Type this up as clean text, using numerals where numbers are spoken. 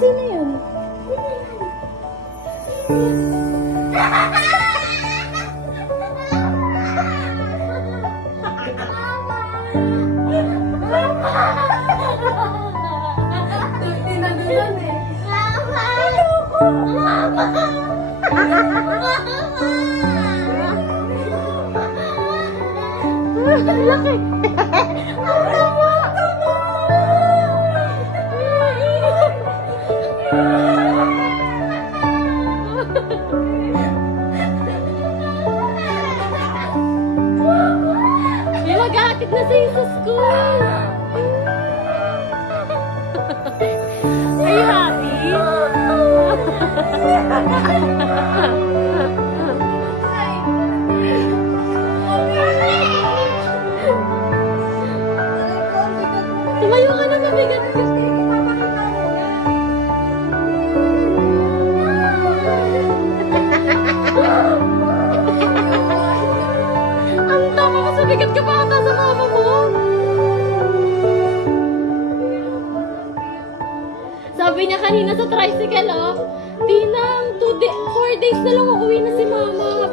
Sino yun? Tinadulan eh. Mama! Ang laki! Ang tama! May mag-aakit na sa'yo sa school! Are you happy? Tumayo ka na, mabigat ka. Ang tama ka, mabigat ka pa ata sa mama mo. Sabi niya kanina sa tricycle, oh, Tinang, 4 days na lang uuwi na si mama.